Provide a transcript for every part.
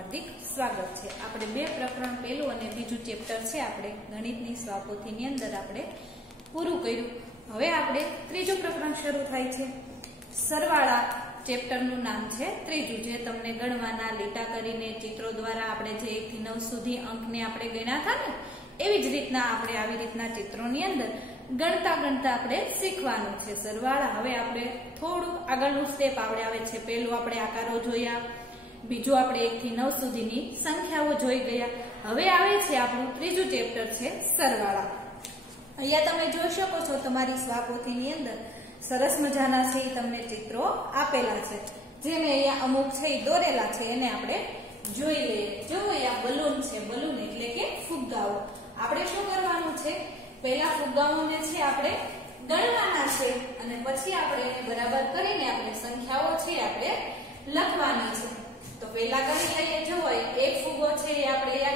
हार्दिक स्वागत है। આપણે બે પ્રકરણ પહેલું અને બીજું ચેપ્ટર છે આપણે ગણિતની સ્વાપોથીની અંદર આપણે પૂરું કર્યું। હવે આપણે ત્રીજું પ્રકરણ શરૂ થાય છે। સરવાળા ચેપ્ટરનું નામ છે ત્રીજું, જે તમને ગણવાના લીટા કરીને ચિત્રો દ્વારા આપણે જે 1 થી 9 સુધી અંકને આપણે ગણ્યા હતા ને, એવી જ રીતના આપણે આવી રીતના ચિત્રોની અંદર ગણતા ગણતા આપણે શીખવાનું છે સરવાળા। હવે આપણે થોડું આગળનું સ્ટેપ આપણે આવે છે। પહેલું આપણે આકારો જોયા, બીજું આપણે 1 થી 9 સુધીની સંખ્યાઓ જોઈ ગયા। હવે આવે છે આપણું ત્રીજું ચેપ્ટર છે સરવાળા। અહીંયા તમે જોઈ શકો છો તમારી સ્વાપોથીની અંદર સરસ મજાના છે તમને ચિત્રો આપેલા છે, જે મેં અહીંયા અમુક છે દોરેલા છે એને આપણે જોઈ લઈએ। જો અહીંયા બલૂન છે, બલૂન એટલે કે ફુગ્ગાઓ। આપણે શું કરવાનું છે, પહેલા ફુગ્ગાઓને છે આપણે ગણવાના છે અને પછી આપણે એને બરાબર કરીને આપણે સંખ્યાઓ છે આપણે લખવાની છે। तो पहला गणी लईए। जो एक फुग्गो छे आपणे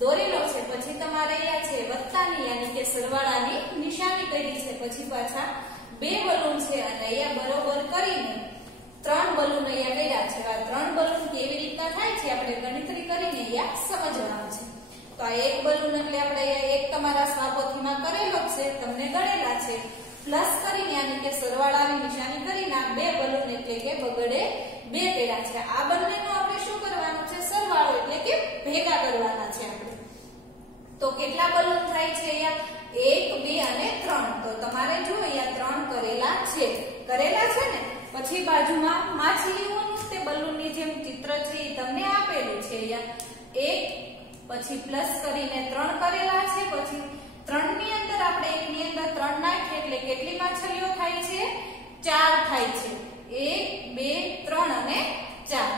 दोरेलो छे, પછી તમારે અહીંયા છે વત્તાની यानी કે સરવાળાની નિશાની કરી છે, પછી પાછા બે બલૂન છે અને અહીંયા બરોબર કરીને ત્રણ બલૂન અહીંયા કર્યા છે। આ ત્રણ બલૂન કેવી રીતના થાય છે આપણે ગણતરી કરીને અહીંયા સમજવાનું છે। તો આ એક બલૂન એટલે આપણે અહીંયા એક તમારા સ્વાપોથીમાં કરેલો છે, તમને ગણેલા છે, પ્લસ કરીને यानी કે સરવાળાની નિશાની કરીને આ બે બલૂન એટલે કે બગડે બે કર્યા છે। આ બંનેનો આપણે શું કરવાનું છે, સરવાળો એટલે કે ભેગા કરવાના છે આપણે। તો કેટલા બલૂન થાય છે અહીંયા 1 2 અને 3। તો તમારે જો અહીંયા 3 કરેલા છે ને, પછી બાજુમાં માછલીઓનું તે બલૂનની જેમ ચિત્ર છે એ તમને આપેલું છે। અહીંયા 1 પછી પ્લસ કરીને 3 કરેલા છે, પછી 3 ની અંદર આપણે 1 ની અંદર 3 નાખીએ એટલે કેટલી માછલીઓ થાય છે, 4 થાય છે। 1 2 3 અને 4।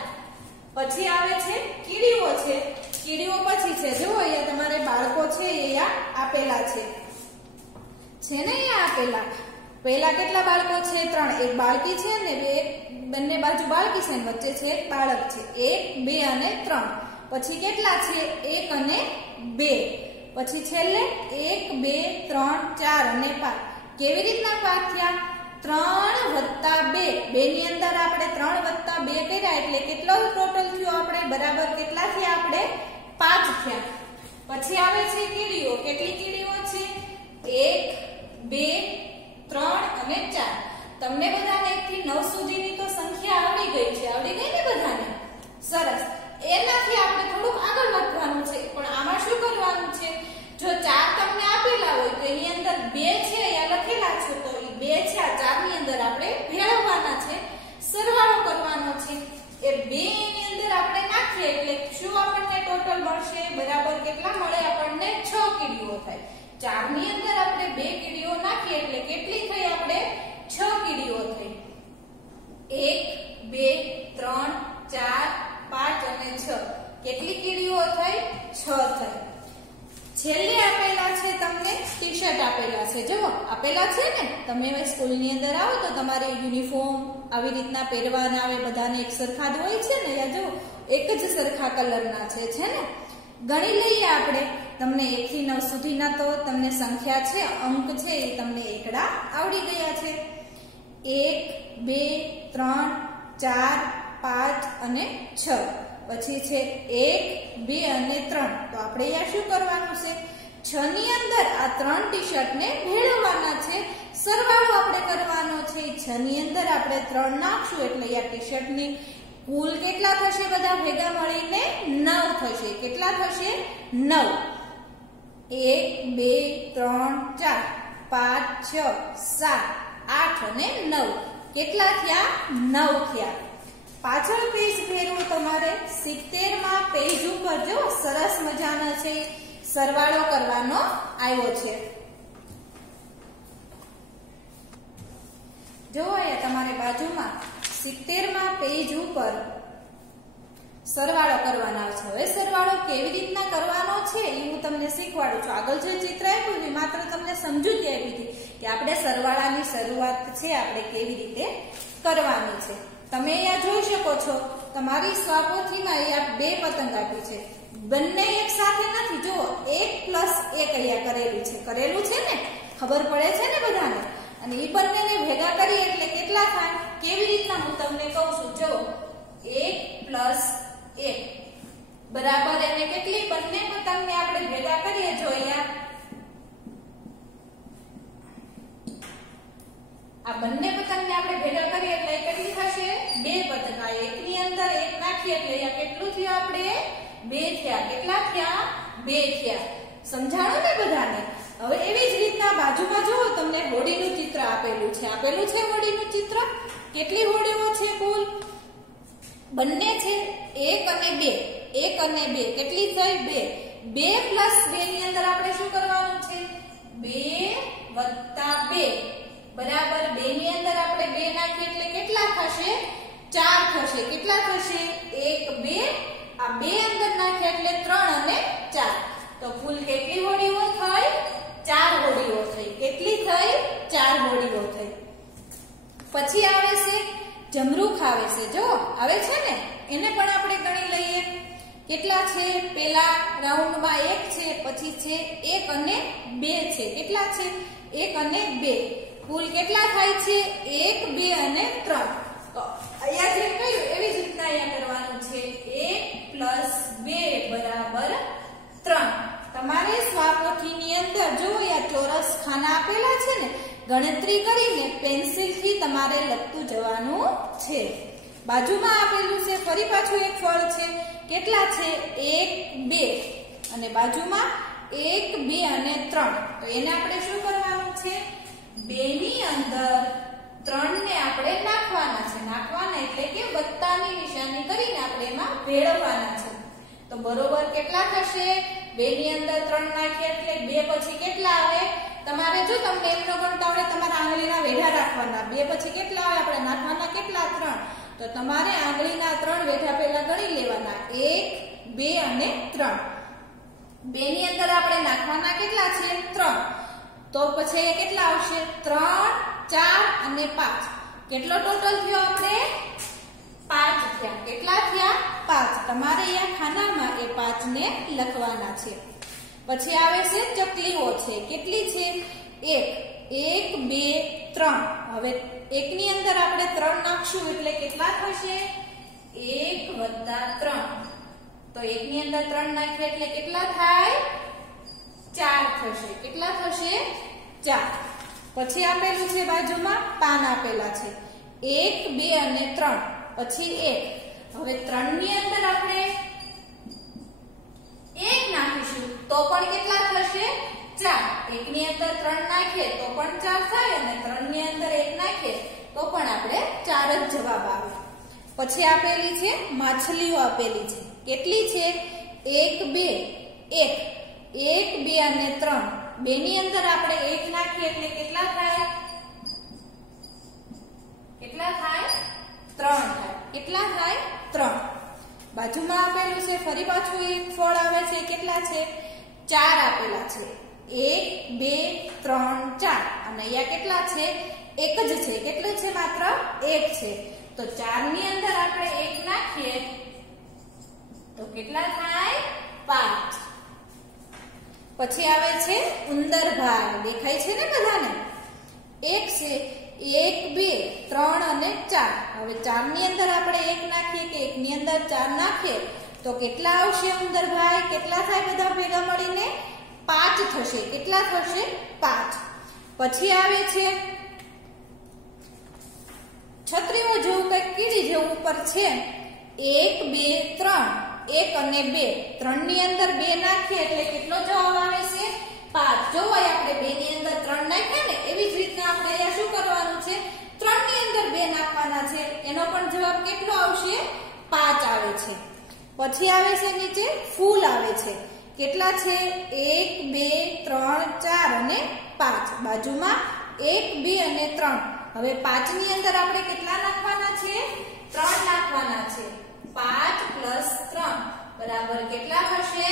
પછી આવે છે કીડીઓ છે। કીડીઓ પછી છે જો અહીંયા તમારે બાળકો છે અહીંયા આપેલા છે ને અહીંયા આપેલા। પહેલા કેટલા બાળકો છે, 3। એક બાળકી છે ને બંને બાજુ બાળકી છે ને વચ્ચે છે એક બાળક છે। 1 2 અને 3। પછી કેટલા છે, 1 અને 2। પછી છેલ્લે 1 2 3 4 અને 5। કેવી રીતના 5 થયા, 3 + 2। 2 ની અંદર આપણે 3 + 2 કર્યા એટલે કેટલો ટોટલ થયો આપણે, બરાબર કેટલા થયા આપણે, 5 થયા। પછી આવે છે કીડીઓ। કેટલી કીડીઓ છે, 1 2 3 અને 4। તમને બધાને 1 થી 9 સુધીની તો સંખ્યા આવડી ગઈ છે, આવડી ગઈ ને બધાને? સરસ। એનાથી આપણે થોડું આગળ વધવાનું છે, પણ આમાં શું કરવાનું છે, જો 4 તમને આપેલા હોય તો એની અંદર 2 છે અહીંયા લખેલા છે, તો એ 2 છે આ 4 ની અંદર આપણે ભેળવવાના છે, સરવાળો કરવાનો છે। એ 2 ની અંદર આપણે નાખીએ એટલે શું આપણને ટોટલ મળશે, બરાબર કેટલા મળે આપણને, 6 કીડીઓ થાય। 4 ની અંદર આપણે 2 કીડીઓ નાખીએ એટલે કેટલી થઈ આપણે, 6 કીડીઓ થઈ। 1 2 3 4 5 અને 6। કેટલી કીડીઓ થઈ, 6 થઈ। છેલ્લે આપેલા છે તમને ટી-શર્ટ આપેલા છે, જો આપેલા છે ને, તમે સ્કૂલની અંદર આવો તો તમારે યુનિફોર્મ આવી રીતના પહેરવાના આવે, બધાને એક સરખા જ હોય છે ને, જો એક જ સરખા કલરના છે ને। ગણી લઈએ આપણે, તમને 1 થી 9 સુધીના તો તમને સંખ્યા છે, અંક છે એ તમને એકડા આવડી ગયા છે। 1 2 3 4 5 અને 6। પછી છે 1 2 અને 3। તો આપણે અહીંયા શું કરવાનું છે, 6 ની અંદર આ 3 ટી-શર્ટ ને ભેળવવાના છે, સરવાળો આપણે કરવાનો છે। 6 ની અંદર આપણે 3 નાખશું એટલે અહીંયા ટી-શર્ટ ની કુલ કેટલા થશે, બધા ભેગા મળીને 9 થશે। કેટલા થશે, 9। 1 2 3 4 5 6 7 8 અને 9। કેટલા થયા, 9 થયા। પાછળ પેજ ફેરવું તમારે 70માં પેજ ઉપર જો સરસ મજાનો છે સરવાળો કરવાનો આવ્યો છે। જો અહીંયા તમારે બાજુમાં 70માં પેજ ઉપર સરવાળો કરવાનો છે। હવે સરવાળો કેવી રીતના કરવાનો છે એ હું તમને શીખવાડું છું। આગળ જે ચિત્ર આપ્યું ને માત્ર તમને સમજૂતી આપી હતી કે આપણે સરવાળાની શરૂઆત છે આપણે કેવી રીતે કરવાની છે। તમે અહીંયા જોઈ શકો છો તમારી સ્વાપોથીમાં અહીંયા 2 પતંગ આપી છે, બંને એક સાથે નથી, જો 1 + 1 અહીંયા કરેલું છે ને, ખબર પડે છે ને બધાને? અને એ બંનેને ભેગા કરીએ એટલે કેટલા થાય, કેવી રીતના હું તમને કહું છું, જો 1 + 1 બરાબર એને કેટલી બંને પતંગને આપણે ભેગા કરીએ જો અહીંયા આ બંને પતંગને આપણે ભેગા કરીએ એટલે કેટલી થશે બે પતંગ આ એકની અંદર એક નાખીએ એટલે અહીંયા કેટલું થયું આપણે બે થયા કેટલા થયા બે થયા સમજાણો ને બધાને હવે એવી જ રીતના બાજુમાં જુઓ તમને હોડીનું ચિત્ર આપેલું છે હોડીનું ચિત્ર કેટલી હોડીઓ છે કુલ બંને છે એક અને બે કેટલી થઈ બે પ્લસ 2 ની અંદર આપણે શું કરવાનું છે 2 વત્તા 2 બરાબર 2 ની અંદર આપણે 2 નાખીએ એટલે કેટલા થશે 4 થશે કેટલા થશે 1 2 આ 2 અંદર નાખ્યા એટલે 3 અને 4 તો કુલ કેટલી હોડીઓ થઈ 4 હોડીઓ થઈ કેટલી થઈ 4 હોડીઓ થઈ પછી આવે છે જમરૂખ આવે છે જો આવે છે ને એને પણ આપણે ગણી લઈએ કેટલા છે પેલા રાઉન્ડમાં 1 છે પછી છે 1 અને 2 છે કેટલા છે 1 અને 2 કુલ કેટલા થાય છે 1 2 અને 3 તો અહીંયા જે કહ્યું એવી જ રીતના અહીંયા કરવાનું છે 1 + 2 બરાબર 3 તમારે સ્વાપોથીની અંદર જો અહીંયા ચોરસ ખાના આપેલા છે ને ગણતરી કરીને પેન્સિલથી તમારે લખતું જવાનું છે બાજુમાં આપેલું છે ફરી પાછું એક ફળ છે કેટલા છે 1 2 અને બાજુમાં 1 2 અને 3 તો એને આપણે શું કરવાનું છે 2 ની અંદર 3 ને આપણે નાખવાના એટલે કે વત્તાની નિશાની કરીને આપણે એમાં ભેળવવાના છે તો બરોબર કેટલા થશે 2 ની અંદર 3 નાખીએ એટલે 2 પછી કેટલા આવે તમારે જો તમને એમ ન ગણતા આવડે તમારા આંગળીના વેઢા રાખવાના 2 પછી કેટલા આવે આપણે નાખવાના કેટલા 3 તો તમારે આંગળીના 3 વેઢા પહેલા ગણી લેવાના 1 2 અને 3 2 ની અંદર આપણે નાખવાના કેટલા છે 3 તો પછી કેટલા આવશે 3 4 અને 5 કેટલો ટોટલ થયો આપણે 5 થયા કેટલા થયા 5 તમારે અહીંયા ખાનામાં એ 5 ને લખવાના છે પછી આવે છે ચકલીઓ છે કેટલી છે 1 2 3 હવે 1 ની અંદર આપણે 3 નાખશું એટલે કેટલા થશે 1 + 3 તો 1 ની અંદર 3 નાખીએ એટલે કેટલા થાય 4 થશે કેટલા થશે 4 પછી આપેલું છે બાજુમાં પાન આપેલા છે 1 2 અને 3 પછી 1 હવે 3 ની અંદર આપણે 1 નાખીશું તો પણ કેટલા થશે 4 1 ની અંદર 3 નાખીએ તો પણ 4 થાય અને 3 ની અંદર 1 નાખીએ તો પણ આપણે 4 જ જવાબ આવે પછી આપેલી છે માછલીઓ આપેલી છે કેટલી છે 1 2 1 2 અને 3 2 ની અંદર આપણે 1 નાખીએ એટલે કેટલા થાય 3 થાય કેટલા થાય 3 બાજુમાં આપેલું છે ફરી પાછું એક ફળ આવે છે કેટલા છે 4 આપેલા છે 1 2 3 4 અને અહીંયા કેટલા છે એક જ છે કેટલું છે માત્ર 1 છે તો 4 ની અંદર આપણે 1 નાખીએ તો કેટલા થાય 5 પછી આવે છે ઉંદરભાઈ દેખાય છે ને બધાને 1 છે 1 2 3 અને 4 હવે 4 ની અંદર આપણે 1 નાખીએ કે 1 ની અંદર 4 નાખીએ તો કેટલા આવશે ઉંદરભાઈ કેટલા થાય બધા ભેગા મળીને 5 થશે કેટલા થશે 5 પછી આવે છે છત્રીઓ જેવું કઈક કીડી જેવું ઉપર છે 1 2 3 1 અને 2 3 ની અંદર 2 નાખીએ એટલે કેટલો જવાબ આવે છે 5 જો આપણે 2 ની અંદર 3 નાખ્યા ને એવી જ રીતના આપણે અહીંયા શું કરવાનું છે 3 ની અંદર 2 નાખવાના છે એનો પણ જવાબ કેટલો આવશે 5 આવે છે પછી આવે છે નીચે ફૂલ આવે છે કેટલા છે 1 2 3 4 અને 5 બાજુમાં 1 2 અને 3 હવે 5 ની અંદર આપણે કેટલા નાખવાના છે 3 નાખવાના છે 5 + 3 બરાબર કેટલા થશે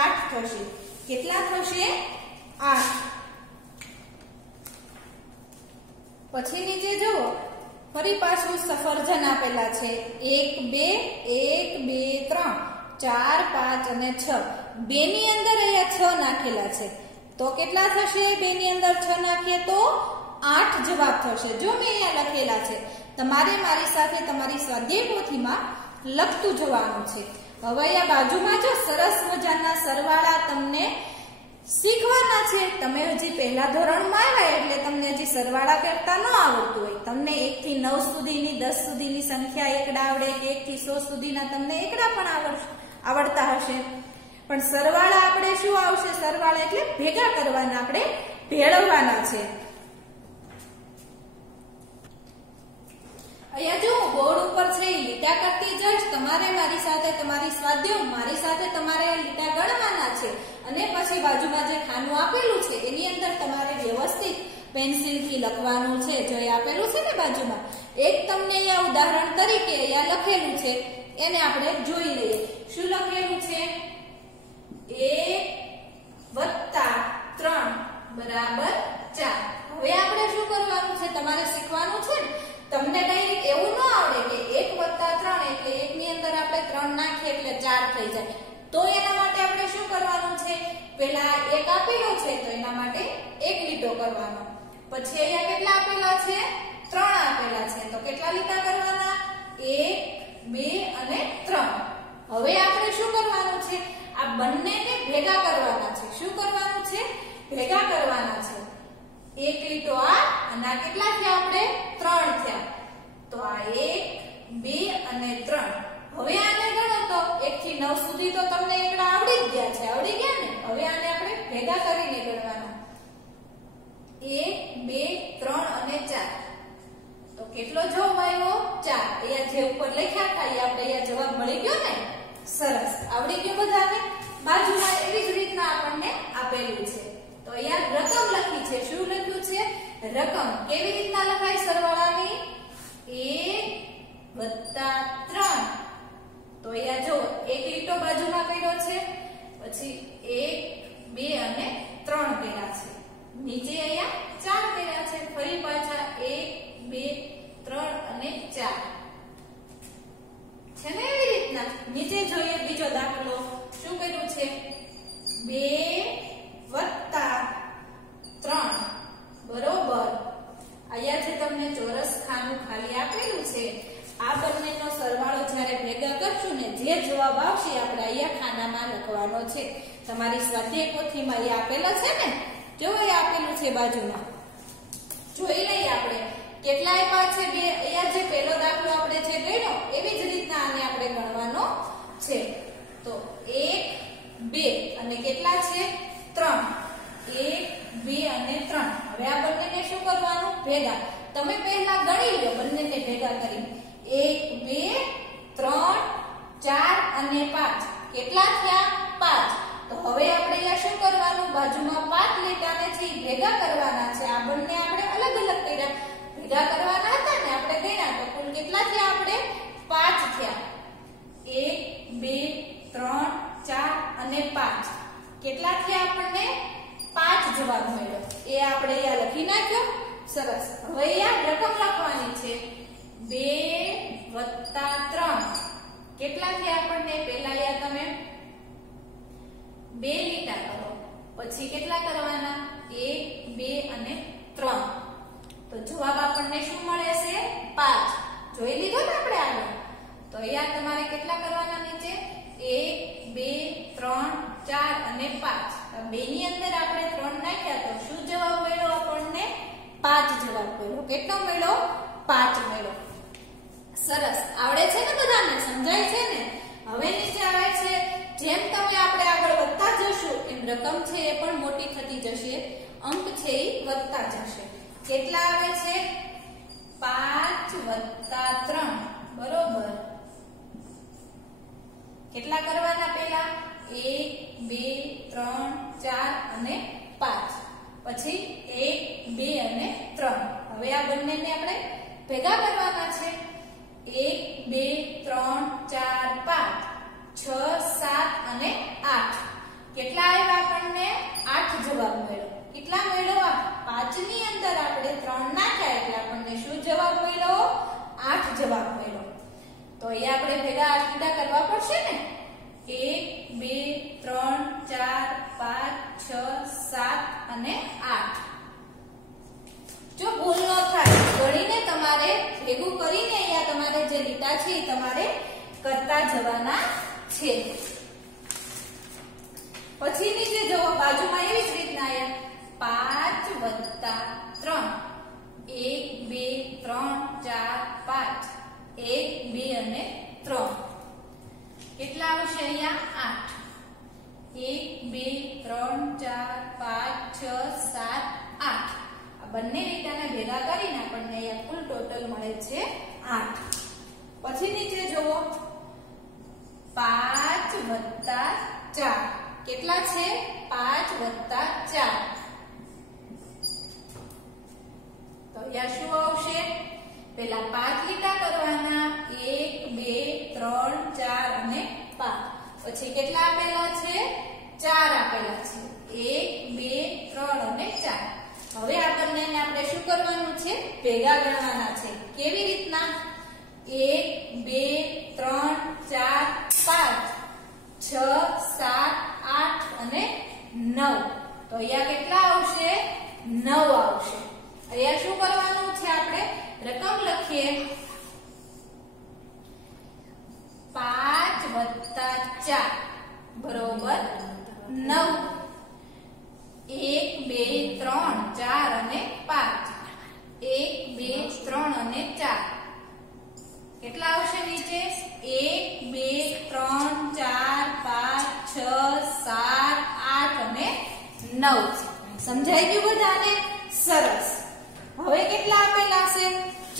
8 થશે કેટલા થશે 8 પછી નીચે જુઓ ફરી પાછું સફરજન આપેલા છે 1 2 1 2 3 4 5 અને 6 2 ની અંદર અહીંયા 6 નાખેલા છે તો કેટલા થશે 2 ની અંદર 6 નાખીએ તો 8 જવાબ થશે જો મેં અહીંયા લખેલા છે તમારે મારી સાથે તમારી સ્વાધ્યાય પોથીમાં લખતું જવાનું છે હવે અહીંયા બાજુમાં જો સરસ મજાના સરવાળા તમને શીખવાના છે. તમે હજી પહેલા ધોરણમાં આવ્યા એટલે તમને હજી સરવાળા કરતા ન આવડતું હોય. તમને 1 થી 9 સુધીની 10 સુધીની સંખ્યા એકડા આવડે કે 1 થી 100 સુધીના તમને એકડા પણ આવડતા હશે. પણ સરવાળા આપણે શું આવશે? સરવાળા એટલે ભેગા કરવાના, આપણે ભેળવવાના છે. અહીંયા જો બોર્ડ ઉપર છે લીટા કરતી જઈશ. તમારે મારી સાથે તમારી સ્વાધ્યાય મારી સાથે તમારે લીટા ગણવાના છે અને પછી બાજુમાં જે ખાનું આપેલું છે એની અંદર તમારે વ્યવસ્થિત પેન્સિલથી લખવાનું છે. જો એ આપેલું છે ને બાજુમાં એક તમને અહીંયા ઉદાહરણ તરીકે અહીંયા લખેલું છે એને આપણે જોઈ લઈએ. શું લખેલું છે? 1 + 3 = 4. હવે આપણે શું કરવાનું છે? તમારે શીખવાનું છે ને. તમને ડાયરેક્ટ એવું ન આવડે કે 1 + 3 એટલે 1 ની અંદર આપણે 3 નાખીએ એટલે 4 થઈ જાય. તો એના માટે આપણે શું કરવાનું છે? પહેલા 1 આપેલો છે તો એના માટે 1 લીટો કરવાનો. પછી અહીંયા કેટલા આપેલા છે? 3 આપેલા છે તો કેટલા લીટા કરવાના? 1 2 અને 3. હવે આપણે શું કરવાનું છે? આ બંનેને ભેગા કરવાના છે. શું કરવાનું છે? ભેગા કરવાના છે. 1 લીટો આ અને આ કેટલા થયા? આપણે 3 થયા. તો આ 1 2 અને 3. હવે આને ગણો તો 1 થી 9 સુધી તો તમને એકડા આવડી જ ગયા છે. આવડી ગયા ને? હવે આને આપણે ભેગા કરીને ગણવાના. 1 2 3 અને 4. તો કેટલો જવાબ આવ્યો? 4. અહીંયા જે ઉપર લખ્યા ખાલી આપણે અહીંયા જવાબ મળી ગયો ને. સરસ, આવડી ગયો બધાને. બાજુમાં એવી જ રીતના આપણને આપેલું છે. તો અહીંયા રકમ લખી છે. શું લખ્યું છે? રકમ. કેવી રીતના લખાય સરવાળાની? 1 + 3. તો અહીંયા જો 1 લીટો બાજુમાં કર્યો છે, પછી 1 2 અને 3 કર્યા છે. નીચે અહીંયા 4 કર્યા છે. ફરી પાછા 1 2 3 અને 4 છે ને. એવી રીતના નીચે જોઈએ બીજો દાખલો. શું કર્યું છે? 2 + 3 બરોબર. અહીંયા જે તમને ચોરસ ખાનું ખાલી આપેલું છે આ બંનેનો સરવાળો જ્યારે ભેગા કરશું ને જે જવાબ આવશે આપણે અહીંયા ખાનામાં લખવાનો છે. તમારી સ્વાધ્યાય પોથીમાં અહીંયા આપેલા છે ને. જો અહીંયા આપેલું છે બાજુમાં. જોઈ લઈએ આપણે કેટલા આપ્યા છે? 2. અહીંયા જે પહેલો દાખલો આપણે જે ગણ્યો એવી જ રીતના આને આપણે ગણવાનો છે. તો 1 2 અને કેટલા છે? 3. 1 2 અને 3. હવે આ બંનેને શું કરવાનું? ભેગા. તમે પહેલા ગણી લો બંનેને ભેગા કરી. 1 2 3 4 અને 5. કેટલા થયા? 5. તો હવે આપણે અહીંયા શું કરવાનું? બાજુમાં 5 લીટાને છે ભેગા કરવાના છે. આ બંને આપણે અલગ અલગ કર્યા. ભેગા કરવાના હતા ને આપણે ગણ્યા તો કુલ કેટલા થયા? આપણે 5 થયા. 1 2 3 4 અને 5. કેટલા થયા? આપણને 5 જવાબ મળ્યો. એ આપણે અહીંયા લખી નાખ્યો. સરસ. હવે અહીંયા રકમ લખવાની છે. 2 + 3 કેટલા થયા? આપણને પહેલા અહીંયા તમે 2 લીટા કરો. પછી કેટલા કરવાના? 1 2 અને 3. તો જવાબ આપણને શું મળે છે? 5. જોઈ લીધો ને આપણે આગળ. તો અહીંયા તમારે કેટલા કરવાના નીચે? 1 2 3 4 અને 5. બે ની અંદર આપણે 3 નાખ્યા તો શું જવાબ મળ્યો? આપણને 5 જવાબ મળ્યો. કેટલો મળ્યો? 5 મળ્યો. સરસ. આવડે છે ને બધાને? સમજાય છે ને? હવે નીચે આવે છે જેમ તમે આપણે આગળ વધતા જશું એમ રકમ છે એ પણ મોટી થતી જશે. અંક છે એ વધતા જશે. કેટલા આવે છે? 5 + 3 બરોબર. કેટલા કરવાના પહેલા? 1 2 3 4 અને 5. પછી 1 2 અને 3. હવે આ બંનેને આપણે ભેગા કરવાના છે. 1 2 3 4 5 6 7 અને 8. કેટલા આવ્યા? આપણને 8 જવાબ મળ્યો. કેટલા મળ્યો? 5 ની અંદર આપણે 3 નાખ્યા એટલે આપણને શું જવાબ મળ્યો? 8 જવાબ મળ્યો. તો એ આપણે ભેગા 8 લીટા કરવા પડશે ને. 1 2 3 4 5 6 7 અને 8. જો ભૂલ ન થાય ગણીને તમારે ભેગું કરીને અહીંયા તમારે જે લીટા છે એ તમારે કરતા જવાના છે. પછી નીચે જો બાજુમાં એવી જ રીતના આવ્યા 5 + 3 1 2 3 4 5 1 2 અને 3 કેટલા આવશે અહીંયા 8 1 2 3 4 5 6 7 8 આ બંને લીટાને ભેગા કરીને આપણને અહીંયા કુલ ટોટલ મળે છે 8. પછી નીચે જુઓ 5 + 4 કેટલા છે 5 + 4 તો અહીંયા શું આવશે પેલા 5 લીટા કરવાના 1 2 3 4 અને 5 પછી કેટલા આપેલા છે 4 આપેલા છે 1 2 3 અને 4. હવે આપણને આપણે શું કરવાનું છે ભેગા ગણવાના છે. કેવી રીતના 1 2 3 4 5 6 7 8 અને 9 તો અહીંયા કેટલા આવશે 9 આવશે. અહીંયા શું કરવાનું છે આપણે રકમ લખીએ 5 + 4 બરોબર 9 1 2 3 4 અને 5 1 2 3 અને 4 કેટલા આવશે નીચે 1 2 3 4 5 6 7 8 અને 9. સમજાઈ ગયું બધાને? સરસ. હવે કેટલા આપેલા છે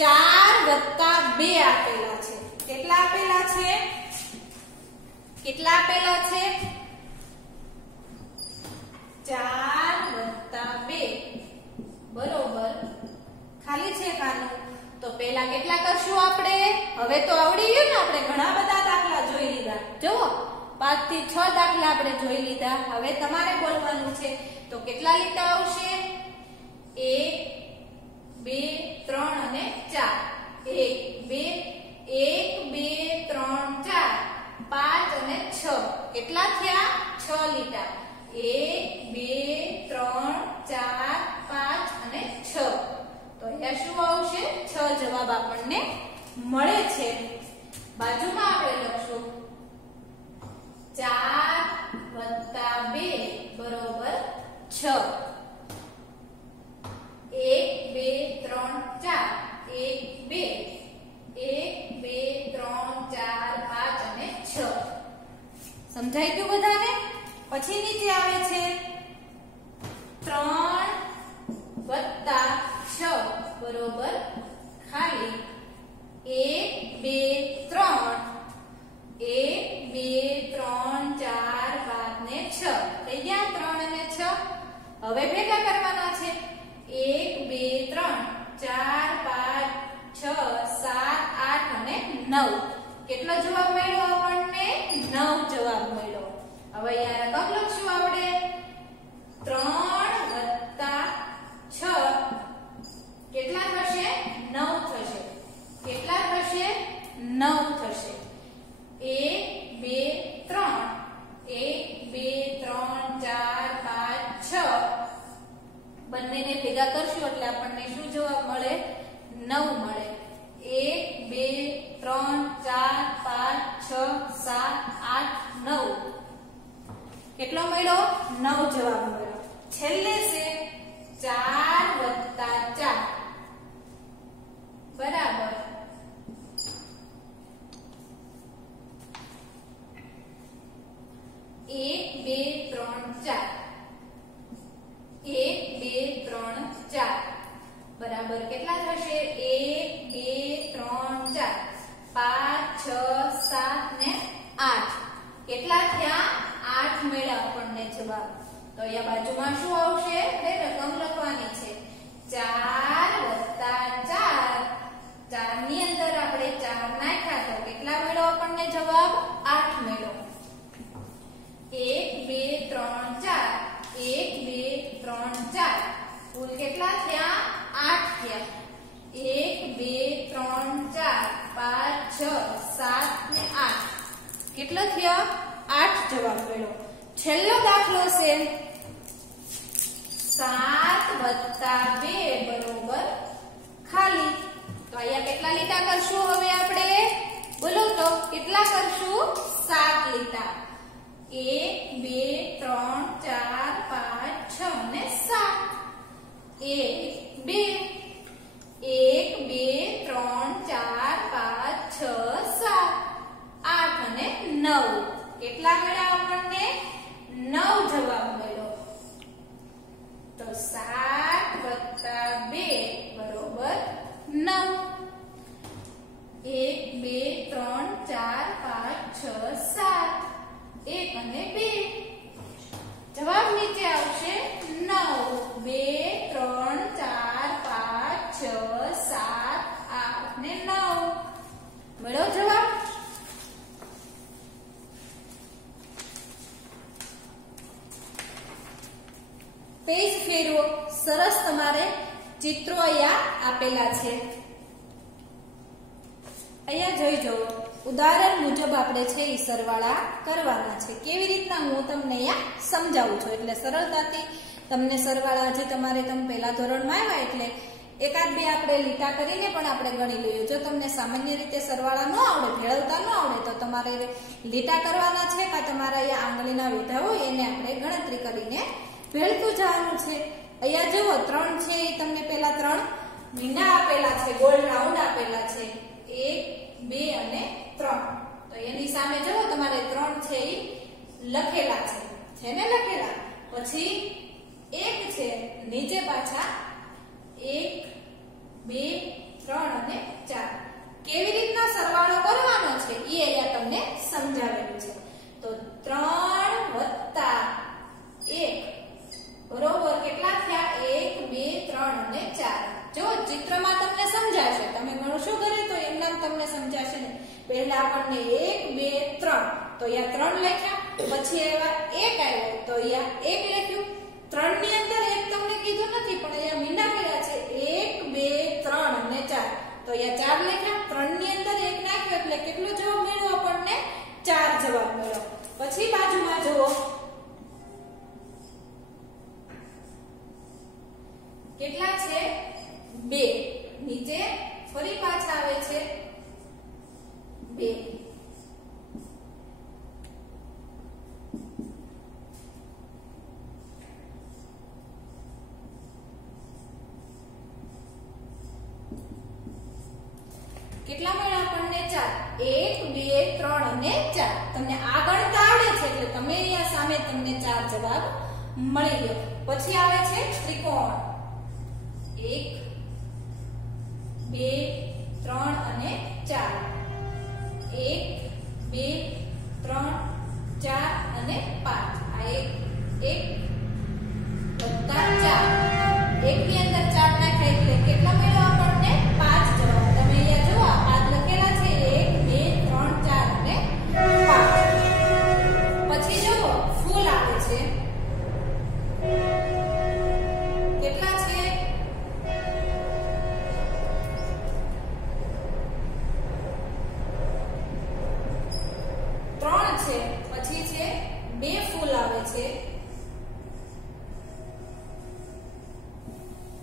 4 + 2 આપેલા છે. કેટલા આપેલા છે કેટલા આપેલા છે 4 + 2 બરોબર ખાલી છે કાનું. તો પેલા કેટલા કરશું આપણે હવે તો આવડી ગયું ને આપણે ઘણા બધા દાખલા જોઈ લીધા. જુઓ 5 થી 6 દાખલા આપણે જોઈ લીધા. હવે તમારે બોલવાનું છે તો કેટલા લીટા આવશે 1 2 3 અને 4 1 2 1 2 3 4 5 અને 6 કેટલા થયા 6 લીટા 1 2 3 4 5 અને 6 તો અહીંયા શું આવશે 6 જવાબ આપણને મળે છે. બાજુમાં આપણે લખશું 4 + 2 બરોબર 6 1 2 3 4 1 2 1 2 3 4 5 અને 6 સમજાઈ ગયું બધાને? પછી નીચે આવે છે 3 + 6 બરોબર ખાલી 1 2 3 1 2 3 4 5 ને 6 થઈ ગયા 3 અને 6. હવે ભેગા કરવાના છે 1 2 3 4 5 6 7 8 અને 9 કેટલો જવાબ મળ્યો આપણને 9 જવાબ મળ્યો. હવે અહીંયા રકમ લખશું આપણે 3 + 6 કેટલા થશે 9 થશે. કેટલા થશે 9 થશે 1 2 3 1 2 3 4 5 6 બંનેને ભેગા કરશું એટલે આપણને શું જવાબ મળે 9 મળે. 1 2 3 4 5 6 7 8 9 કેટલો મળ્યો 9 જવાબ મળ્યો. છેલ્લે છે 4 + 4 બરાબર 1 2 3 4 1 2 3 4 બરાબર કેટલા થશે 1 2 3 4 5 6 7 ને 8 કેટલા થયા 8 મળ્યા આપણને જવાબ. તો અહીંયા બાજુમાં શું આવશે રકમ લખવાની છે 4 + 4 4 ની અંદર આપણે 4 નાખ્યા તો કેટલા મળ્યો આપણને જવાબ 8 મળ્યો. 1 2 3 4 1 2 3 4 કુલ કેટલા થયા 8 થયા 1 2 3 4 5 6 7 ને 8 કેટલો થયો 8 જવાબ મળ્યો. છેલ્લો દાખલો છે 7 + 2 બરોબર ખાલી. તો અહીંયા કેટલા લીટા કરશું હવે આપણે બોલો તો કેટલા કરશું 7 લીટા 1 2 3 4 5 6 અને 7 1 2 1 2 3 4 5 6 7 8 અને 9 કેટલા મળ્યા આપણને 9 જવાબ મળ્યો તો 7 + 2 બરોબર 9 1 2 3 4 5 6 7 1 અને 2 જવાબ નીચે આવશે 9 2 3 4 5 6 7 8 ને 9 મળ્યો જવાબ પેજ ફેરવો સરસ તમારે ચિત્રો અહીંયા આપેલા છે અહીંયા જોઈ જુઓ ઉદાહરણ મુજબ આપણે છે એ સરવાળા કરવાના છે કેવી રીતના હું તમને અહીંયા સમજાવું છું એટલે સરળતાથી તમને સરવાળા જે તમારે તમે પહેલા ધોરણમાં આવ્યા એટલે એકાદ બે આપણે લીટા કરીને પણ આપણે ગણી લઈએ જો તમને સામાન્ય રીતે સરવાળા ન આવડે ભેળવતા ન આવડે તો તમારે લીટા કરવાના છે કે તમારા અહીંયા આંગળીના વેઢા હોય એને આપણે ગણતરી કરીને ભેળતું જવાનું છે અહીંયા જુઓ 3 છે એ તમને પહેલા 3 મીંડા આપેલા છે ગોળ રાઉન્ડ આપેલા છે 1 2 અને 3 તો એની સામે જુઓ તમારે 3 છે એ લખેલા છે ને લખેલા પછી 1 છે નીચે પાછા 1 2 3 અને 4 કેવી રીતના સરવાળો કરવાનો છે એ અહીંયા તમને સમજાવેલું છે તો 3 + 1 બરોબર કેટલા થયા 1 2 3 અને 4 જો ચિત્રમાં તમને સમજાશે તમે ગણશો ઘરે તો એમનામ તમને સમજાશે ને પહેલા આપણને 1 2 3 તો અહીંયા 3 લખ્યા પછી એવા 1 આવ્યો તો અહીંયા 1 લખ્યું 3 ની અંદર 1 તમને કીધું નથી પણ અહીંયા મીંડા કર્યા છે 1 2 3 અને 4 તો અહીંયા 4 લખ્યા 3 ની અંદર 1 નાખ્યો એટલે કેટલો જવાબ મળ્યો આપણને 4 જવાબ મળ્યો પછી બાજુમાં જુઓ કેટલા છે 2 નીચે ફરી પાછા આવે છે 2 કેટલા મળ્યા આપણને 4 1 2 3 અને 4 તમને આ ગણતા આવડે છે એટલે તમે અહીંયા સામે તમને 4 જવાબ મળી ગયો પછી આવે છે ત્રિકોણ 1 2 3 અને 4 1 2 3 4 અને 5 આ 1 વત્તા 4 1 ની અંદર 4 નાખાય એટલે કેટલા મળ્યા આપણને 5 જવાબ તમે અહીંયા જુઓ આ લખેલા છે 1 2 3 4 અને 5 પછી જુઓ ફૂલ આવે છે કેટલા છે 3 છે પછી છે 2 ફૂલ આવે છે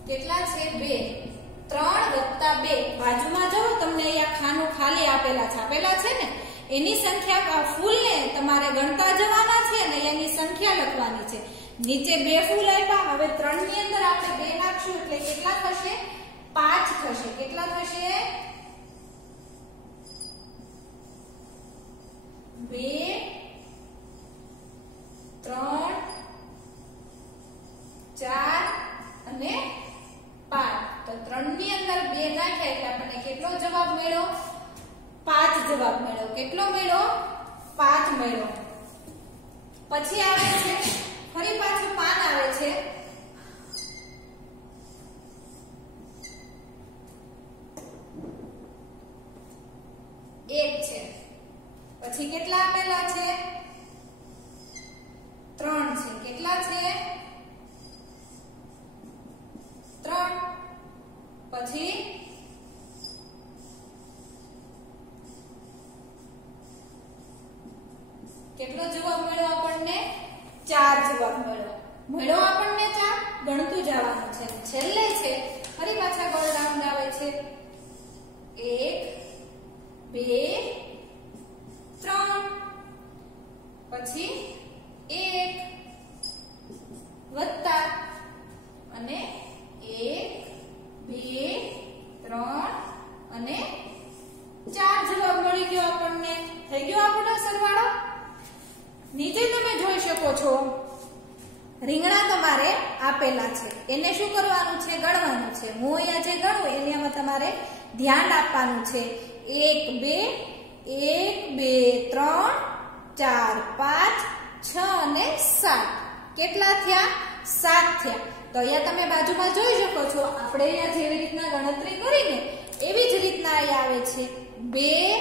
કેટલા છે 2 3 + 2 બાજુમાં જુઓ તમને અહીંયા ખાનું ખાલી આપેલા છે ને એની સંખ્યા ફૂલને તમારે ગણતા જવાના છે અને એની સંખ્યા લખવાની છે નીચે 2 ફૂલ આપ્યા હવે 3 ની અંદર આપણે 2 નાખશું એટલે કેટલા થશે 5 થશે કેટલા થશે 2 3 4 અને 5 તો 3 ની અંદર 2 નાખ્યા એટલે આપણને કેટલો જવાબ મળ્યો 5 જવાબ મળ્યો કેટલો મળ્યો 5 મળ્યો પછી આવે છે ફરી પાછું પાન આવે છે 1 છે પછી કેટલા આપેલા છે 3 છે કેટલા છે 3 પછી કેટલો જવાબ મળ્યો આપણને 4 જવાબ મળ્યો આપણને 4 ગણતું જવાનું છે છેલ્લે છે ફરી પાછા ગોળ રાઉન્ડ આવે છે 1 2 3 પછી 1 વત્તા અને 1 2 3 અને 4 જવાબ મળી ગયો આપણને. થઈ ગયો આપણો સરવાળો. નીચે તમે જોઈ શકો છો રીંગણા તમારે આપેલા છે, એને શું કરવાનું છે? ગણવાનું છે. હું અહીંયા જે ગણું એનામાં તમારે ધ્યાન આપવાનું છે. 1 2 3 4 5 6 અને 7. કેટલા થયા? 7 થયા. તો અહીંયા તમે બાજુમાં જોઈ શકો છો, આપણે અહીંયા જેવી રીતના ગણતરી કરીને એવી જ રીતના અહીંયા આવે છે 2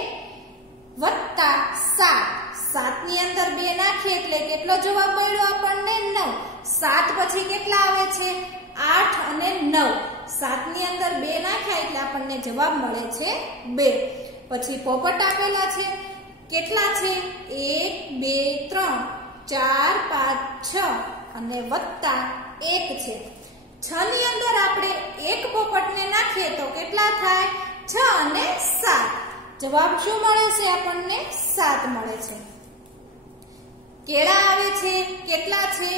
વત્તા 7. 7 ની અંદર 2 નાખીએ એટલે કેટલો જવાબ મળ્યો આપણને? 9. 7 પછી કેટલા આવે છે? 8 અને 9. 7 ની અંદર 2 નાખ્યા એટલે આપણને જવાબ મળે છે 2. પછી પોપટ આપેલા છે, કેટલા છે? 1 2 3 4 5 6 અને વત્તા 1 છે. 6 ની અંદર આપણે એક પોપટને નાખીએ તો કેટલા થાય? 6 અને 7. જવાબ શું મળે છે આપણને? 7 મળે છે. કેળા આવે છે, કેટલા છે?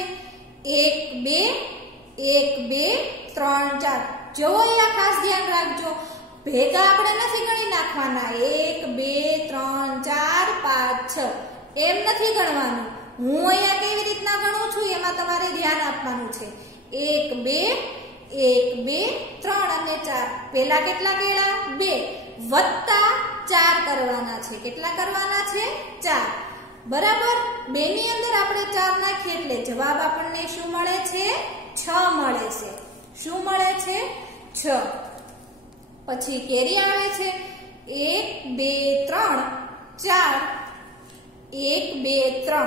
1 2 3 4. જો એવા ખાસ ધ્યાન રાખજો, ભેગા આપણે નથી ગણી નાખવાના. 1 2 3 4 5 6 એમ નથી ગણવાનું. હું અહીંયા કેવી રીતના ગણું છું એમાં તમારે ધ્યાન આપવાનું છે. 1 2 3 અને 4. પેલા કેટલા કેળા? 2 વત્તા 4 કરવાના છે. કેટલા કરવાના છે? 4. બરાબર. 2 ની અંદર આપણે 4 નાખીએ એટલે જવાબ આપણને શું મળે છે? 6 મળે છે. શું મળે છે? 6. પછી કેરી આવે છે 1 2 3 4. 1 2 3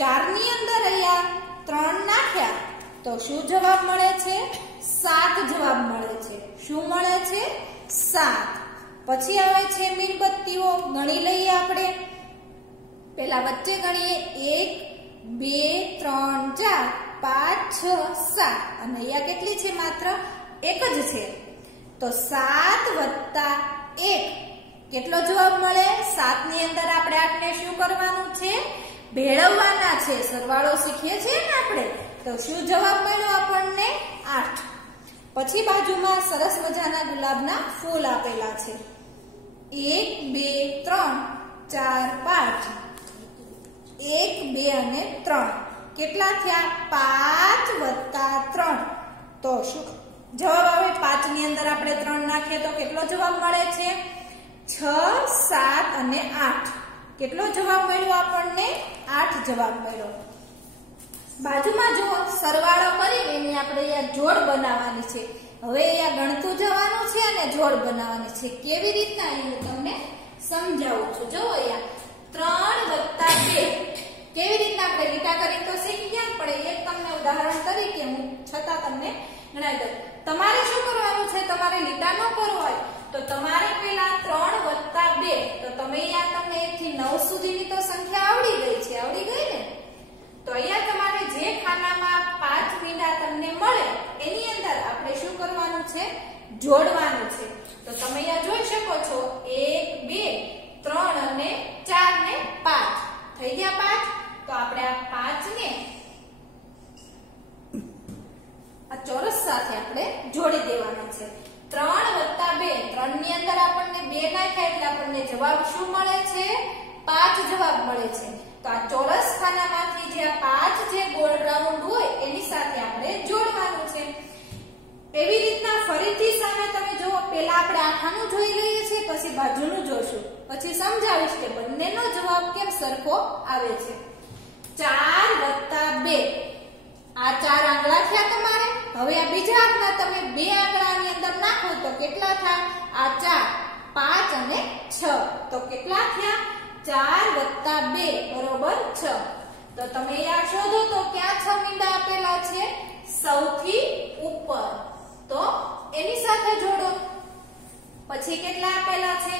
4 ની અંદર અહીંયા 3 નાખ્યા તો શું જવાબ મળે છે? 7 જવાબ મળે છે. શું મળે છે? 7. પછી આવે છે મીણબત્તીઓ. ગણી લઈએ આપણે. પેલા વચ્ચે ગણીએ 1 2 3 4 5 6 7 અને અહીંયા કેટલી છે? માત્ર એક જ છે. તો 7 વત્તા 1 કેટલો જવાબ મળે? 7 ની અંદર આપણે 8 ને શું કરવાનું છે? ભેળવવાના છે. સરવાળો શીખીએ છીએ ને આપણે. તો શું જવાબ મળ્યો આપણને? 8. પછી બાજુમાં સરસ મજાના ગુલાબના ફૂલ આપેલા છે. 1 2 3 4 5. 1 2 અને 3 કેટલા થયા? 5 વત્તા 3. તો શું જવાબ આવે? 5 ની અંદર આપણે 3 નાખીએ તો કેટલો જવાબ મળે છે? 6 7 અને 8. કેટલો જવાબ મળ્યો આપણને? 8 જવાબ મળ્યો. બાજુમાં જો સરવાળો કરી એની આપણે અહીંયા જોડ બનાવવાની છે. હવે અહીંયા ગણતું જવાનું છે અને જોડ બનાવવાની છે. કેવી રીતના એ હું તમને સમજાવું છું. જો અહીંયા 3 વત્તા 2 કેવી રીતના આપણે લીટા કરી તો શીખી ગયા, પણ એક તમને ઉદાહરણ તરીકે હું છતાં તમને ગણાવી દઉં. તમારે શું કરવાનું છે? તમારે લીટા ન કરવો હોય તો તમારે પેલા 3 વત્તા 2 તો તમે અહીંયા તમને 1 થી 9 સુધીની તો સંખ્યા આવડી ગઈ છે. આવડી ગઈ ને? તો અહીંયા તમારે જે ખાનામાં 5 મીંડા તમને મળે એની અંદર આપણે શું કરવાનું છે? જોડવાનું છે. તો તમે અહીંયા જોઈ શકો છો 1 2 3 અને 4 ને 5 થઈ ગયા 5. તો આપણે આ 5 ને આ ચોરસ સાથે આપણે જોડી દેવાના છે. 3 વત્તા 2 3 ની અંદર આપણને 2 નાખ્યા એટલે આપણને જવાબ શું મળે છે? 5 જવાબ મળે છે. તો આ ચોરસ ખાનામાંથી જે આ 5 જે ગોળ રાઉન્ડ હોય એની સાથે આપણે જોડવાનું છે. એવી રીતના ફરીથી સામે તમે જુઓ. પહેલા આપણે આખાનું જોઈ લઈએ છીએ, પછી બાજુનું જોશું, પછી સમજાવીશ કે બંનેનો જવાબ કેમ સરખો આવે છે. 4 વત્તા 2 આ 4 આંગળા થયા તમારે. હવે આ બીજા આંગળા તમે 2 આંગળાની અંદર નાખો તો કેટલા થાય? આ 4 5 અને 6 તો કેટલા થયા? 4 વત્તા 2 બરોબર 6. તો તમે અહીંયા શોધો તો ક્યાં 6 મીંડા આપેલા છે? સૌથી ઉપર. તો એની સાથે જોડો. પછી કેટલા આપેલા છે?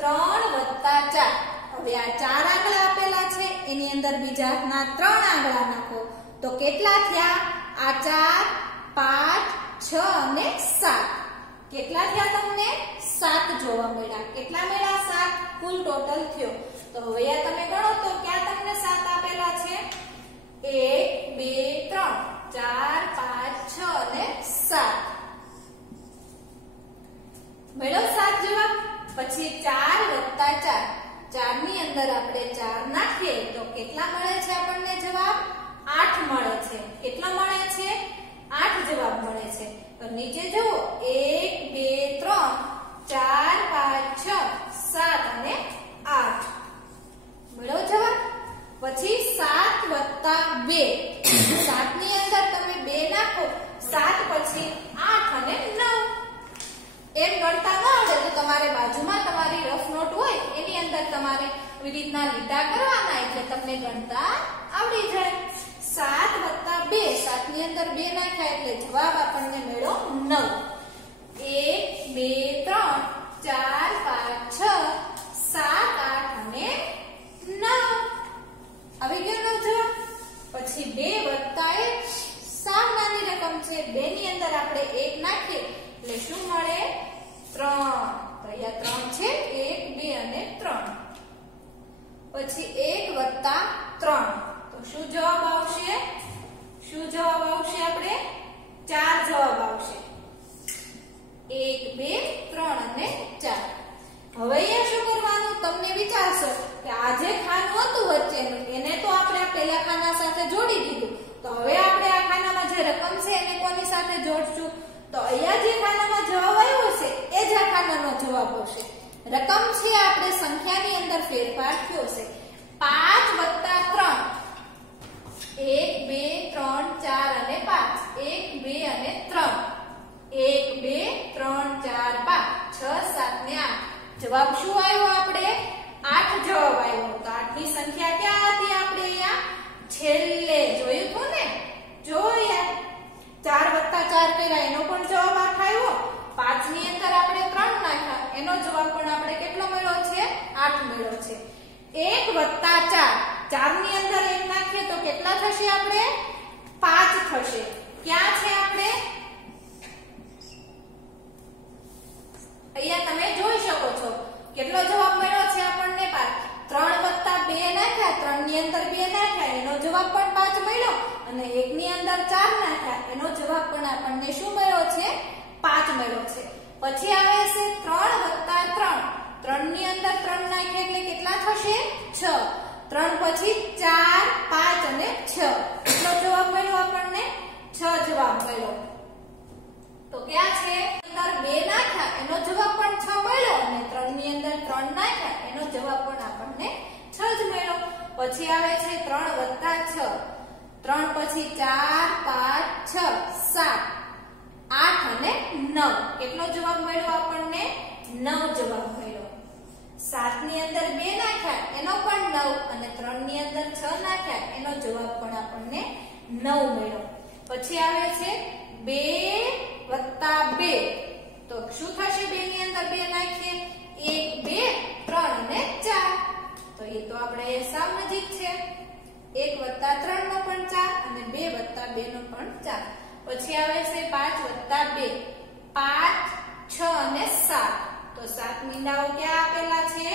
3 વત્તા 4. હવે આ 4 આંગળા આપેલા છે એની અંદર બીજાના 3 આંગળા નાખો તો કેટલા થયા? આ 4 5 6 અને 7. કેટલા થયા તમને? 7 જોવા મળ્યા. કેટલા મળ્યા? 7 કુલ ટોટલ થયો. તો હવે આ તમે ગણો તો ક્યાં તમને 7 આપેલા છે? 1 2 3 4 5 6 અને 7 મેળવ 7 જવાબ. પછી 4 વત્તા 4 4 ની અંદર આપણે 4 નાખીએ તો કેટલા મળે છે આપણને જવાબ? 8 મળે છે. કેટલા મળે છે? 8 જવાબ મળે છે. તો નીચે જુઓ 1 2 3 4 5 6 7 અને 8 મેળવો જવાબ. પછી 7 વત્તા 2 7 ની અંદર તમે 2 નાખો 7 પછી 8 અને 9 એમ ગણતા ન આવડે તો તમારે બાજુમાં તમારી રફ નોટ હોય એની અંદર તમારે આવી રીતના લીટા કરવાના એટલે તમને ગણતા આવડી જાય. 7 વત્તા 2 7 ની અંદર 2 નાખ્યા એટલે જવાબ આપણને મળ્યો 9. 1 2 3 4 5 6 7 8 અને 9 આવી ગયો 9 જવાબ. પછી 2 વત્તા 1 સાવ નાની રકમ છે. 2 ની અંદર આપણે 1 નાખીએ એટલે શું મળે? 3. તો અહીંયા 3 છે. 1 2 અને 3. પછી 1 વત્તા 3 તો શું જવાબ આવશે? શું જવાબ આવશે? આપણે 4 જવાબ આવશે. 1 2 3 અને 4. હવે અહીંયા શું કરવાનું? તમને વિચારશો કે આ જે ખાનું હતું વચ્ચેનું એને તો આપણે પહેલા ખાના સાથે જોડી દીધું. તો હવે આપણે આ ખાનામાં જે રકમ છે એને કોની સાથે જોડશું? તો અહીંયા જે ખાનામાં જવાબ આવ્યો છે એ જ આ ખાનાનો જવાબ આવશે. રકમ છે આપણે સંખ્યાની અંદર ફેરફાર થયો છે. 5 વત્તા 3 1 2 3 4 અને 5 1 2 અને 3 1 2 3 4 5 6 7 ને 8 જવાબ શું આવ્યો? આપણે 8 જવાબ આવ્યો. તો 8 ની સંખ્યા ક્યાં હતી? આપણે અહીંયા છેલ્લે જોયું હતું ને? જો યાર 4 વત્તા 4 કર્યા એનો પણ જવાબ 8 આવ્યો. 5 ની અંદર આપણે 3 નાખ્યા એનો જવાબ પણ આપણે કેટલો મળ્યો છે? 8 મળ્યો છે. 1 વત્તા 4 4 ની અંદર 1 નાખીએ તો કેટલા થશે? આપણે 5 થશે. ક્યાં છે આપણે? અહીંયા તમે જોઈ શકો છો કેટલો જવાબ મળ્યો છે આપણને? 5. 3 વત્તા 2 નાખ્યા 3 ની અંદર 2 નાખ્યા એનો જવાબ પણ 5 મળ્યો અને 1 ની અંદર 4 નાખ્યા એનો જવાબ પણ આપણને શું મળ્યો છે? 5 મળ્યો છે. પછી આવે છે 3 વત્તા 3 3 ની અંદર 3 નાખ્યા એટલે કેટલા થશે? 6. 3 પછી 4 5 અને 6 કેટલો જવાબ મળ્યો આપણને? 6 જવાબ મળ્યો. તો ક્યાં છે? અંદર 2 નાખ્યા એનો જવાબ પણ 6 મળ્યો અને 3 ની અંદર 3 નાખ્યા એનો જવાબ પણ આપણને 6 જ મળ્યો. પછી આવે છે 3 વત્તા 6 3 પછી 4 5 6 7 8 અને 9 કેટલો જવાબ મળ્યો આપણને? 9 જવાબ મળ્યો. 7 ની અંદર 2 નાખ્યા એનો પણ 9 અને 3 ની અંદર 6 નાખ્યા એનો જવાબ પણ આપણને 9 મળ્યો. પછી આવે છે 2 વત્તા 2 તો શું થશે? 2 ની અંદર 2 નાખીએ 1 2 3 અને 4 તો એ તો આપણે સાવ નજીક છે. 1 વત્તા 3 નો પણ 4 અને 2 વત્તા 2 નો પણ 4. પછી આવે છે 5 વત્તા 2 5 6 અને 7 તો 7 મીંડાઓ ક્યાં આપેલા છે?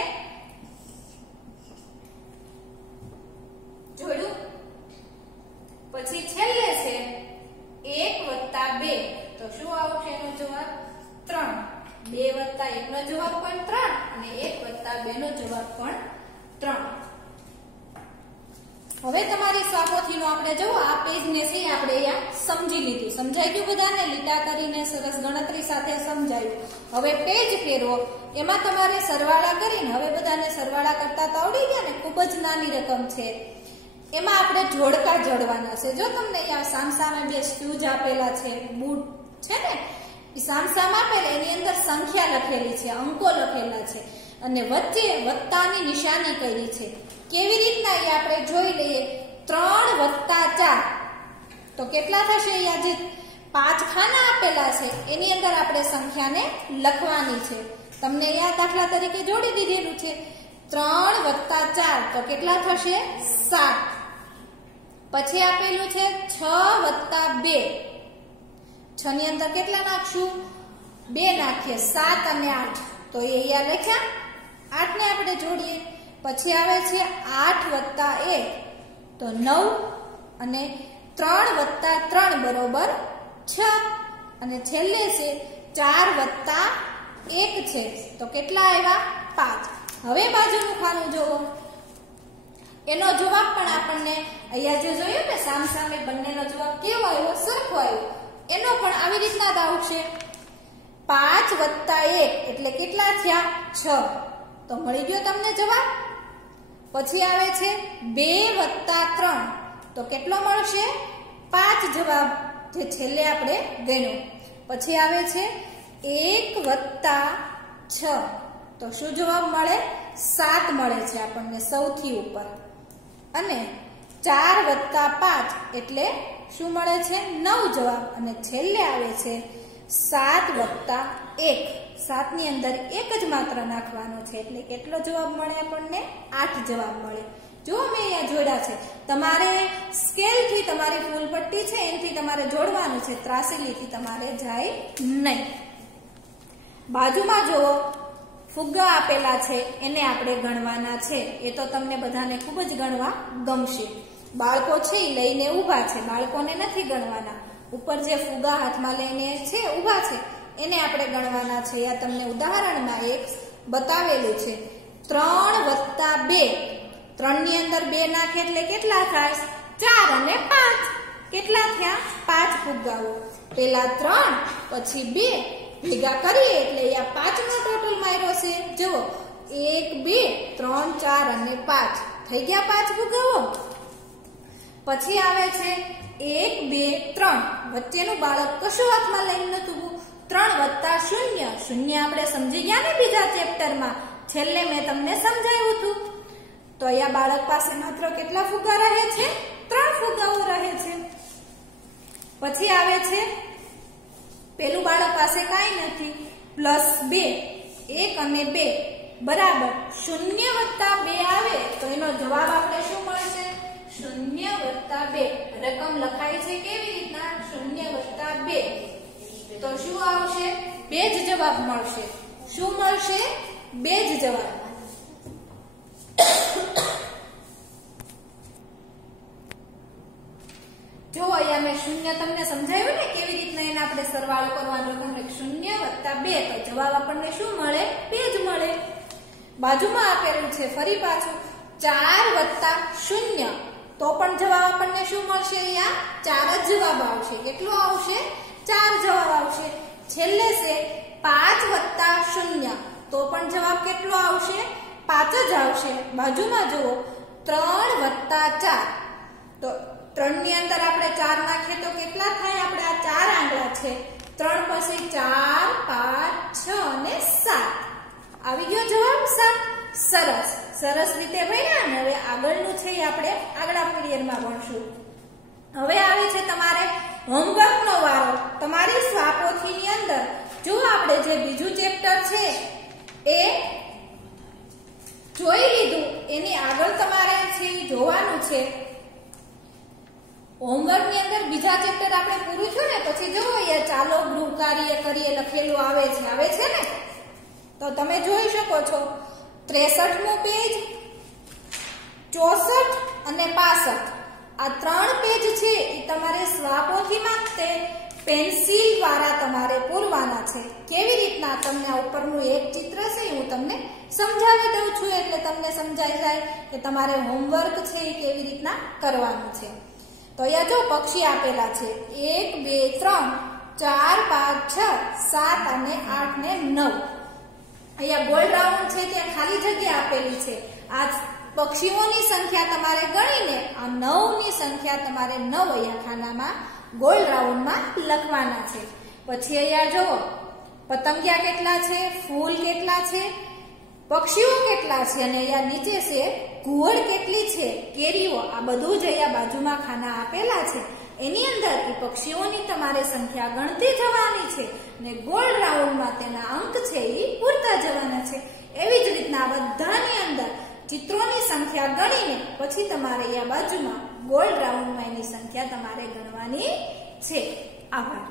જોડું. પછી છેલ્લે છે 1 વત્તા 2 તો શું આવશે એનો જવાબ? 3. 2 વત્તા 1 નો જવાબ પણ 3 અને 1 વત્તા 2 નો જવાબ પણ 3. હવે તમારી સ્વાપોથીનો આપણે જો આ પેજને છે આપણે અહીંયા સમજી લીધું. સમજાઈ ગયું બધાને? લીટા કરીને સરસ ગણતરી સાથે સમજાયું. હવે પેજ ફેરવો એમાં તમારે સરવાળા કરીને હવે બધાને સરવાળા કરતા તો આવડી ગયા ને? ખૂબ જ નાની રકમ છે. એમાં આપણે જોડકા જોડવાના છે. જો તમને અહીંયા સામસામે 2 સ્ક્યુઝ આપેલા છે, બૂટ છે ને એ સામસામ આપેલા એની અંદર સંખ્યા લખેલી છે, અંકો લખેલા છે અને વચ્ચે વત્તાની નિશાની કરી છે. કેવી રીતના એ આપણે જોઈ લઈએ. 3 વત્તા 4 તો કેટલા થશે? અહીંયા જે 5 ખાના આપેલા છે એની અંદર આપણે સંખ્યાને લખવાની છે. તમને અહીંયા દાખલા તરીકે જોડી દીધેલું છે. 3 વત્તા 4 તો કેટલા થશે? 7. પછી આપેલું છે 6 વત્તા 2 6 ની અંદર કેટલા નાખશું? 2 નાખીએ 7 અને 8 તો એ અહીંયા લખ્યા. 8 ને આપણે જોડીએ પછી આવે છે 8 વત્તા 1 તો 9 અને 3 વત્તા 3 બરોબર 6 અને છેલ્લે છે 4 વત્તા 1 છે તો કેટલા આવ્યા 5. હવે બાજુનું ખાનું જોવો, એનો જવાબ પણ આપણને અહીંયા જે જોયું ને સામસામે બંનેનો જવાબ કેવો આવ્યો, સરખો આવ્યો. એનો પણ આવી રીતના જ આવશે. 5 વત્તા 1 એટલે કેટલા થયા 6 તો મળી ગયો તમને જવાબ. પછી આવે છે 2 વત્તા 3 તો કેટલો મળશે 5 જવાબ જે છેલ્લે આપણે ગણ્યો. પછી આવે છે 1 વત્તા 6 તો શું જવાબ મળે 7 મળે છે આપણને સૌથી ઉપર. અને 4 વત્તા 5 એટલે શું મળે છે 9 જવાબ. અને છેલ્લે આવે છે 7 વત્તા 1. 7 ની અંદર એક જ માત્ર નાખવાનો છે એટલે કેટલો જવાબ મળે આપણને 8 જવાબ મળે. જો મેં અહીંયા જોડ્યા છે, તમારે સ્કેલથી તમારી ફૂલ પટ્ટી છે એનાથી તમારે જોડવાનું છે, ત્રાસેલીથી તમારે જાય નહીં. બાજુમાં જુઓ ફુગ્ગા આપેલા છે એને આપણે ગણવાના છે. એ તો તમને બધાને ખૂબ જ ગણવા ગમશે. બાળકો છે એ લઈને ઊભા છે, બાળકોને નથી ગણવાના. ઉપર જે ફુગ્ગા હાથમાં લઈને છે ઊભા છે એને આપણે ગણવાના છે. આ તમને ઉદાહરણમાં એક બતાવેલું છે. 3 વત્તા 2 3 ની અંદર 2 નાખે એટલે કેટલા થાય 4 અને 5 કેટલા થયા 5 ફુગ્ગાઓ. પેલા 3 પછી 2 ભેગા કરીએ એટલે અહીંયા 5 નો ટોટલ માર્યો છે. જુઓ 1 2 3 4 અને 5 થઈ ગયા 5 ફુગ્ગાઓ. પછી આવે છે 1 2 3 વચ્ચેનું બાળક કશું હાથમાં લઈને નતું. 3 વત્તા 0 0 આપણે સમજી ગયા ને બીજા ચેપ્ટરમાં, છેલ્લે મેં તમને સમજાવ્યું હતું. તો અહીંયા બાળક પાસે માત્ર કેટલા ફુગ્ગા રહે છે 3 ફુગ્ગાઓ રહે છે. પછી આવે છે પેલું બાળક પાસે કાંઈ નથી, +2 1 અને 2 બરાબર 0 વત્તા 2 આવે તો એનો જવાબ આપણે શું મળશે 0 વત્તા 2. રકમ લખાય છે કેવી રીતના 0 વત્તા 2 તો શું આવશે 2 જ જવાબ મળશે. શું મળશે 2 જ જવાબ. જો અહીંયા મેં 0 તમને સમજાવ્યું ને કેવી રીતના એને આપણે સરવાળો કરવાનો. 0 વત્તા 2 તો જવાબ આપણને શું મળે 2 જ મળે. બાજુમાં આપેલું છે ફરી પાછું 4 વત્તા 0 તો પણ જવાબ આપણને શું મળશે અહીંયા 4 જ જવાબ આવશે. કેટલો આવશે 4 જવાબ આવશે. છેલ્લે છે 5 વત્તા 0 તો પણ જવાબ કેટલો આવશે 5 જ આવશે. બાજુમાં જુઓ 3 વત્તા 4 તો 3 ની અંદર આપણે 4 નાખીએ તો કેટલા થાય આપણે આ 4 આંગળા છે 3 પછી 4 5 6 અને 7 આવી ગયો જવાબ 7. સરસ સરસ રીતે ભણ્યા ને. હવે આગળનું છે એ આપણે આગલા પીરિયડમાં ભણશું. હવે આવે છે તમારે હોમવર્કનો વારો. તમારી સ્વાપોથીની અંદર જો આપણે જે બીજું ચેપ્ટર છે એ જોઈ લીધું, એની આગળ તમારે છે જોવાનું છે. હોમવર્કની અંદર બીજા ચેપ્ટર આપણે પૂરું થયું ને પછી જો અહીંયા ચાલો ગૃહ કાર્ય કરીએ લખેલું આવે છે ને તો તમે જોઈ શકો છો 63મું પેજ 64 અને 65 આ 3 પેજ છે એ તમારે સ્વાપોથીમાં તે પેન્સિલ દ્વારા તમારે પૂરવાના છે. કેવી રીતના તમને આ ઉપરનું એક ચિત્ર છે હું તમને સમજાવી દઉં છું એટલે તમને સમજાઈ જાય કે તમારે હોમવર્ક છે એ કેવી રીતના કરવાનું છે. તો અહીંયા જો પક્ષી આપેલા છે 1 2 3 4 5 6 7 અને 8 ને 9. અહીંયા ગોળ રાઉન્ડ છે ત્યાં ખાલી જગ્યા આપેલી છે. આ પક્ષીઓની સંખ્યા તમારે ગણીને આ 9 ની સંખ્યા તમારે 9 અહીંયા ખાનામાં ગોળ રાઉન્ડમાં લખવાના છે. પછી અહીંયા જુઓ પતંગિયા કેટલા છે, ફૂલ કેટલા છે, પક્ષીઓ કેટલા છે અને અહીંયા નીચે છે ઘુવડ કેટલી છે, કેરીઓ. આ બધું જ અહીંયા બાજુમાં ખાના આપેલા છે. એની અંદર એ પક્ષીઓની તમારે સંખ્યા ગણતી જવાની છે અને ગોળ રાઉન્ડમાં તેના અંક છે એ પૂરતા જવાના છે. એવી જ રીતના બધાની અંદર ચિત્રોની સંખ્યા ગણીને પછી તમારે અહીંયા બાજુમાં ગોળ રાઉન્ડમાં એની સંખ્યા તમારે ગણવાની છે. આભાર.